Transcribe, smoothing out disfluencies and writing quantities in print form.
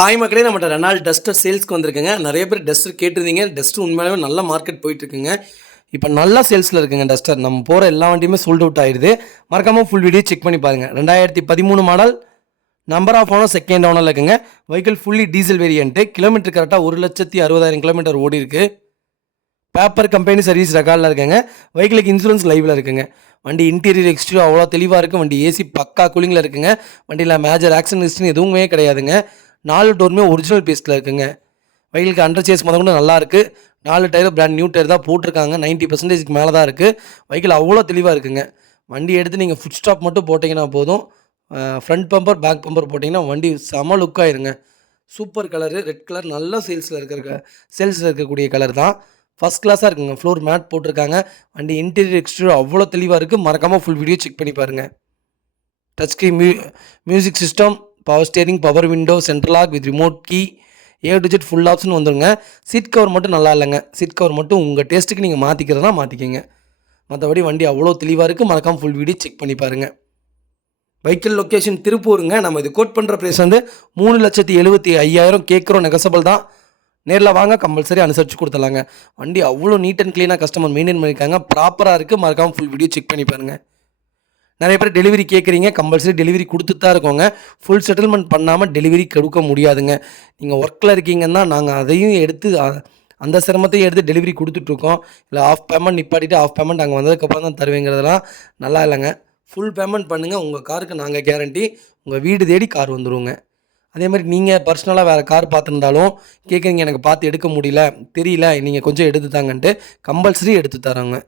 Hi மக்களே, நம்மகிட்ட Reynold duster சேல்ஸ்க்கு வந்திருக்குங்க. நிறைய பேர் டஸ்டர் கேட்டிருந்தீங்க. டஸ்டர் உண்மையாகவே நல்ல மார்க்கெட் போயிட்டுருக்குங்க. இப்போ நல்லா சேல்ஸில் இருக்குங்க டஸ்டர். நம்ம போகிற எல்லா வண்டியுமே சோல்ட் அவுட் ஆயிடுது. மறக்காமல் ஃபுல் வீடியோ செக் பண்ணி பாருங்கள். 2013 model, number of owner second ஓனரில் இருக்குங்க. Vehicle fully diesel variant. Kilometre கரெக்டாக 1,60,000 கிலோமீட்டர் ஓடி இருக்குது. பேப்பர் கம்பெனி சர்வீஸ் ரெக்கார்டில் இருக்குங்க. வெஹிக்கிளுக்கு இன்சூரன்ஸ் லைவில் இருக்குங்க. வண்டி இன்டீரியர் எக்ஸ்டீரியர் அவ்வளோ தெளிவாக இருக்குது. வண்டி ஏசி பக்கா கூலிங்கில் இருக்குங்க. வண்டியில் மேஜர் ஆக்சிடென்ட் ஹிஸ்ட்ரி எதுவுமே கிடையாதுங்க. 4 டோருமே ஒரிஜினல் பீஸில் இருக்குங்க. வெஹிக்கிளுக்கு அண்டர் சேஸ் முதல் கூட நல்லா இருக்குது. 4 டயர் பிராண்ட் நியூ டயர் தான் போட்டிருக்காங்க. 90% மேலே தான் இருக்குது. வெஹிக்கிள் அவ்வளோ தெளிவாக இருக்குங்க. வண்டி எடுத்து நீங்கள் ஃபுட் ஸ்டாப் மட்டும் போட்டிங்கன்னா போதும். ஃப்ரண்ட் பம்பர் பேக் பம்பர் போட்டிங்கன்னா வண்டி செம லுக் ஆயிருங்க. சூப்பர் கலரு, ரெட் கலர், நல்ல சேல்ஸில் இருக்கக்கூடிய கலர் தான். ஃபஸ்ட் கிளாஸாக இருக்குங்க. ஃப்ளோர் மேட் போட்டிருக்காங்க. வண்டி இன்டீரியர் எக்ஸ்டீரியர் அவ்வளோ தெளிவாக இருக்குது. மறக்காமல் ஃபுல் வீடியோ செக் பண்ணி பாருங்கள். Touch screen music system, power steering, power window, central lock with remote key, A to Z full option வந்துருங்க. சீட் கவர் மட்டும் நல்லா இல்லைங்க. சீட் கவர் மட்டும் உங்கள் டேஸ்ட்டுக்கு நீங்கள் மாற்றிக்கிறதா மாற்றிக்கிங்க. மற்றபடி வண்டி அவ்வளோ தெளிவாக இருக்குது. மறக்காமல் ஃபுல் வீடியோ செக் பண்ணி பாருங்கள். வெஹிக்கிள் லொக்கேஷன் திருப்பூருங்க. நம்ம இது கோட் பண்ணுற ப்ரைஸ் வந்து 3,75,000 கேட்குறோம். நெகசபிள் தான். நேரில் வாங்க, கம்பல்சரி அனுசரித்து கொடுத்துலாங்க. வண்டி அவ்வளோ நீட் அண்ட் க்ளீனாக கஸ்டமர் மெயின்டைன் பண்ணியிருக்காங்க. ப்ராப்பராக இருக்குது. மறக்காமல் ஃபுல் வீடியோ செக் பண்ணி பாருங்கள். நிறைய பேர் டெலிவரி கேட்குறீங்க. கம்பல்சரி டெலிவரி கொடுத்துட்டு தான் இருக்கோங்க. ஃபுல் செட்டில்மெண்ட் பண்ணாமல் டெலிவரி கொடுக்க முடியாதுங்க. நீங்கள் ஒர்க்கில் இருக்கீங்கன்னா நாங்கள் அதையும் எடுத்து அந்த சிரமத்தையும் எடுத்து டெலிவரி கொடுத்துட்ருக்கோம். இல்லை ஆஃப் பேமெண்ட் நிப்பாட்டிட்டு ஆஃப் பேமெண்ட் அங்கே வந்ததுக்கப்புறம் தான் தருவீங்கிறதெல்லாம் நல்லா இல்லைங்க. ஃபுல் பேமெண்ட் பண்ணுங்கள். உங்கள் காருக்கு நாங்கள் கேரண்டி. உங்கள் வீடு தேடி கார் வந்துடுவோங்க. அதே மாதிரி நீங்கள் பர்சனலாக வேறு கார் பார்த்துருந்தாலும் கேட்குறீங்க, எனக்கு பார்த்து எடுக்க முடியல, தெரியல, நீங்கள் கொஞ்சம் எடுத்து தாங்கன்ட்டு கம்பல்சரி எடுத்து தரோங்க.